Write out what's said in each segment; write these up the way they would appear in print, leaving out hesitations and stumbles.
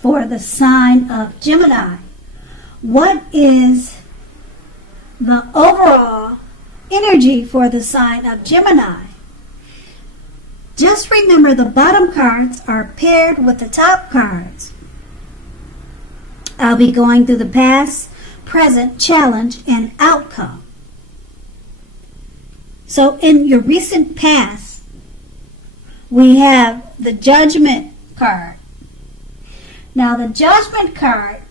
for the sign of Gemini. What is the overall energy for the sign of Gemini? Just remember the bottom cards are paired with the top cards. I'll be going through the past, present, challenge, and outcome. So in your recent past, we have the Judgment card. Now the Judgment card,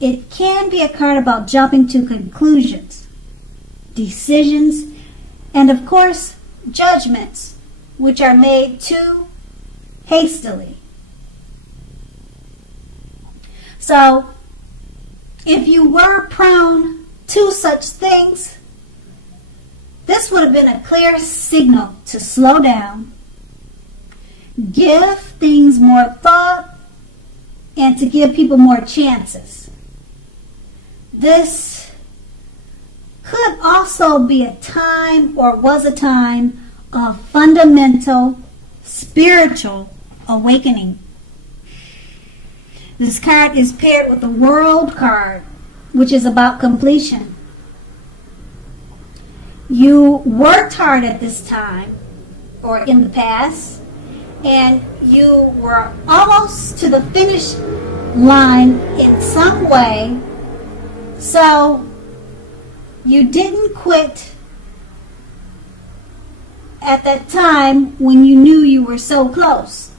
it can be a card about jumping to conclusions, decisions, and of course, judgments, which are made too hastily. So, if you were prone to such things, this would have been a clear signal to slow down, give things more thought, and to give people more chances. This could also be a time, or was a time, of fundamental spiritual awakening. This card is paired with the World card, which is about completion. You worked hard at this time, or in the past, and you were almost to the finish line in some way, so you didn't quit at that time when you knew you were so close.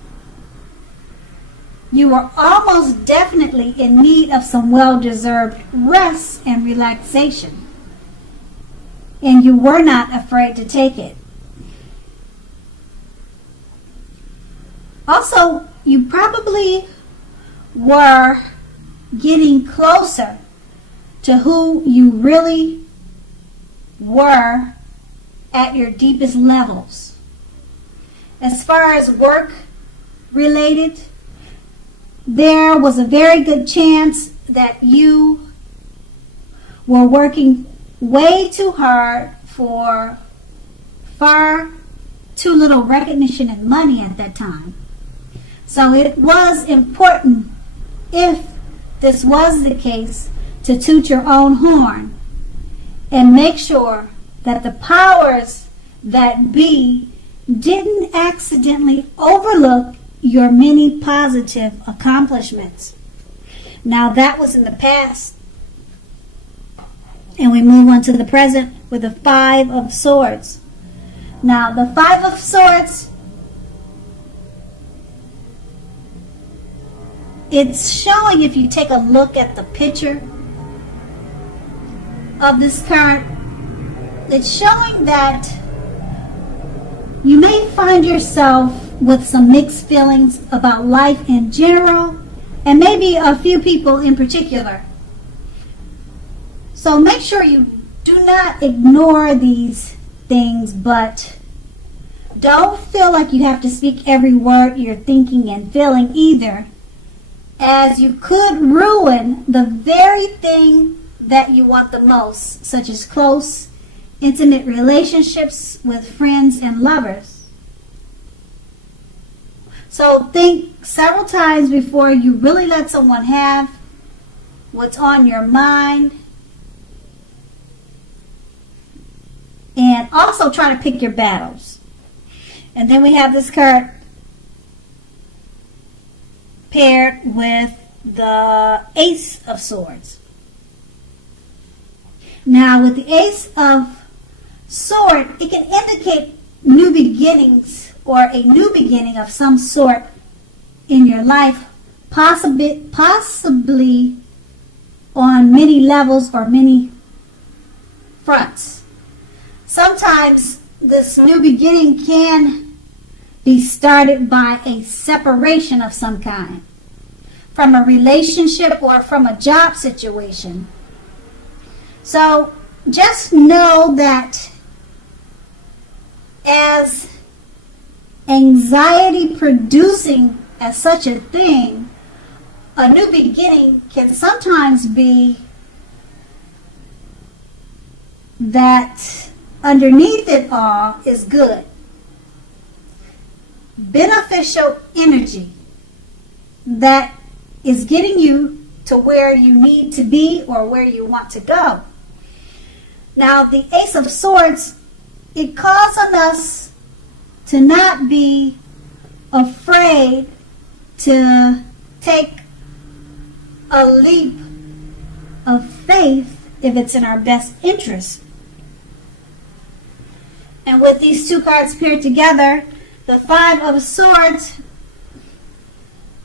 You were almost definitely in need of some well-deserved rest and relaxation, and you were not afraid to take it. Also, you probably were getting closer to who you really were at your deepest levels. As far as work related, there was a very good chance that you were working way too hard for far too little recognition and money at that time. So it was important, if this was the case, to toot your own horn and make sure that the powers that be didn't accidentally overlook your many positive accomplishments. Now that was in the past. And we move on to the present with the Five of Swords. Now the Five of Swords, it's showing, if you take a look at the picture of this card, it's showing that you may find yourself with some mixed feelings about life in general, and maybe a few people in particular. So make sure you do not ignore these things, but don't feel like you have to speak every word you're thinking and feeling either, as you could ruin the very thing that you want the most, such as close, intimate relationships with friends and lovers. So think several times before you really let someone have what's on your mind. And also try to pick your battles. And then we have this card paired with the Ace of Swords. Now with the Ace of Sword, it can indicate new beginnings, or a new beginning of some sort in your life, possibly on many levels or many fronts. Sometimes this new beginning can be started by a separation of some kind, from a relationship or from a job situation. So just know that as anxiety producing as such a thing, a new beginning can sometimes be that underneath it all is good, beneficial energy that is getting you to where you need to be or where you want to go. Now, the Ace of Swords, it calls on us to not be afraid to take a leap of faith if it's in our best interest. And with these two cards paired together, the Five of Swords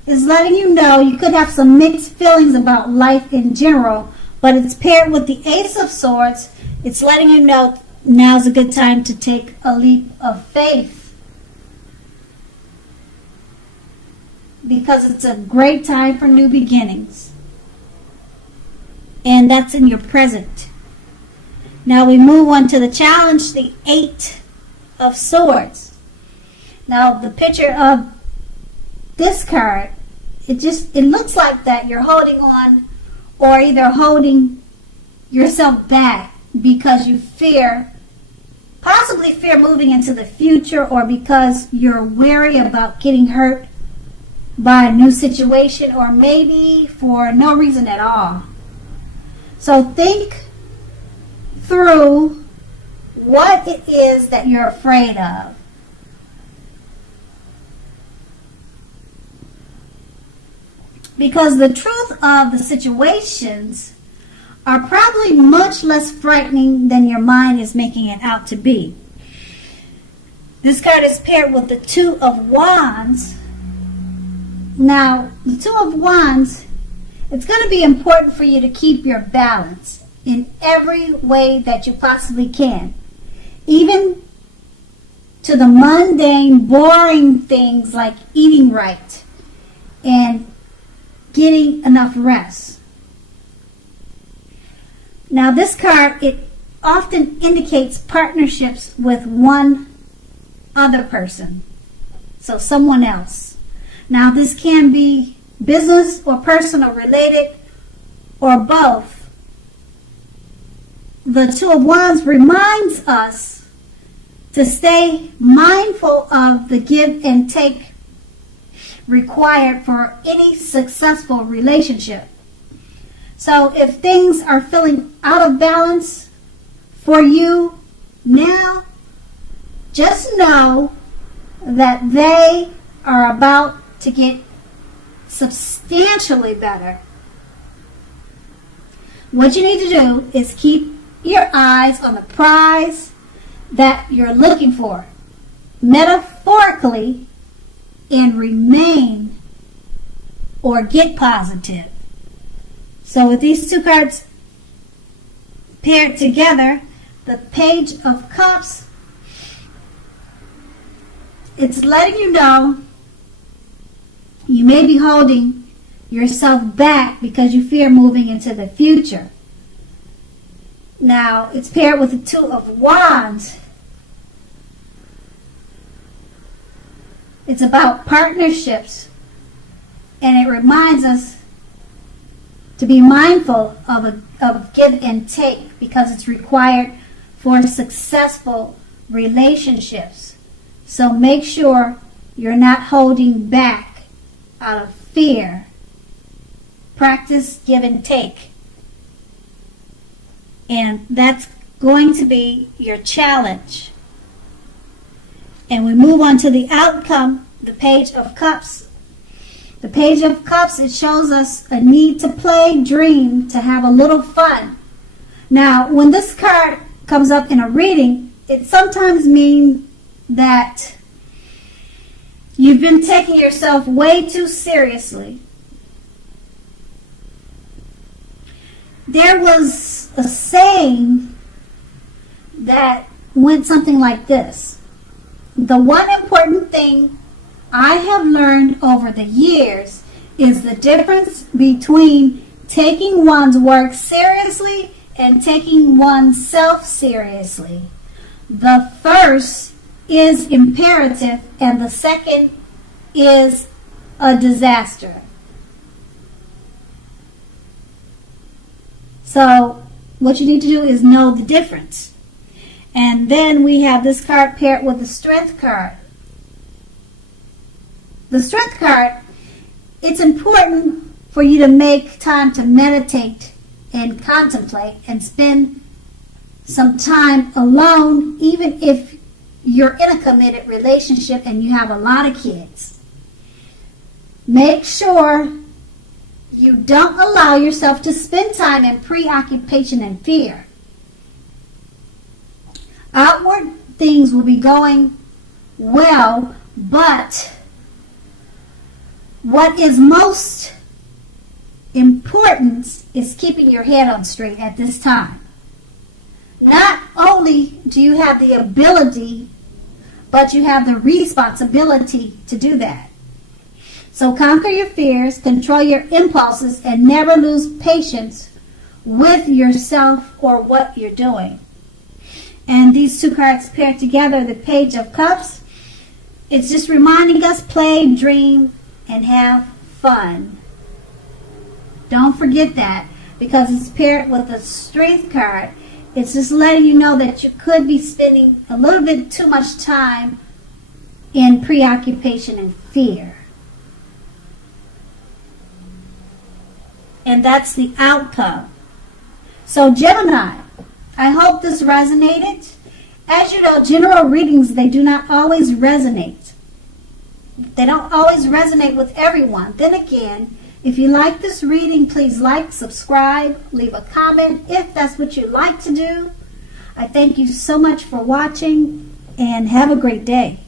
is letting you know you could have some mixed feelings about life in general, but it's paired with the Ace of Swords. It's letting you know now's a good time to take a leap of faith, because it's a great time for new beginnings. And that's in your present. Now we move on to the challenge, the Eight of Swords. Now the picture of this card, it looks like that you're holding on, or either holding yourself back because you possibly fear moving into the future, or because you're wary about getting hurt by a new situation, or maybe for no reason at all. So think through what it is that you're afraid of. Because the truth of the situations are probably much less frightening than your mind is making it out to be. This card is paired with the Two of Wands. Now, the Two of Wands, it's going to be important for you to keep your balance in every way that you possibly can. Even to the mundane, boring things like eating right and getting enough rest. Now this card, it often indicates partnerships with one other person, so someone else. Now this can be business or personal related, or both. The Two of Wands reminds us to stay mindful of the give and take required for any successful relationship. So if things are feeling out of balance for you now, just know that they are about to get substantially better. What you need to do is keep your eyes on the prize that you're looking for, metaphorically, and remain or get positive. So with these two cards paired together, the Page of Cups, it's letting you know you may be holding yourself back because you fear moving into the future. Now, it's paired with the Two of Wands. It's about partnerships, and it reminds us to be mindful of give and take, because it's required for successful relationships. So make sure you're not holding back out of fear. Practice give and take. And that's going to be your challenge. And we move on to the outcome, the Page of Cups. The Page of Cups, it shows us a need to play, dream, to have a little fun. Now, when this card comes up in a reading, it sometimes means that you've been taking yourself way too seriously. There was a saying that went something like this: the one important thing I have learned over the years is the difference between taking one's work seriously and taking oneself seriously. The first is imperative and the second is a disaster. So what you need to do is know the difference. And then we have this card paired with the Strength card. The Strength card, it's important for you to make time to meditate and contemplate and spend some time alone, even if you're in a committed relationship and you have a lot of kids. Make sure you don't allow yourself to spend time in preoccupation and fear. Outward things will be going well, but what is most important is keeping your head on straight at this time. Not only do you have the ability, but you have the responsibility to do that. So conquer your fears, control your impulses, and never lose patience with yourself or what you're doing. And these two cards paired together, the Page of Cups, it's just reminding us, play, dream, and have fun. Don't forget that, because it's paired with the Strength card. It's just letting you know that you could be spending a little bit too much time in preoccupation and fear. And that's the outcome. So Gemini, I hope this resonated. As you know, general readings, they do not always resonate. They don't always resonate with everyone. Then again, if you like this reading, please like, subscribe, leave a comment if that's what you like to do. I thank you so much for watching, and have a great day.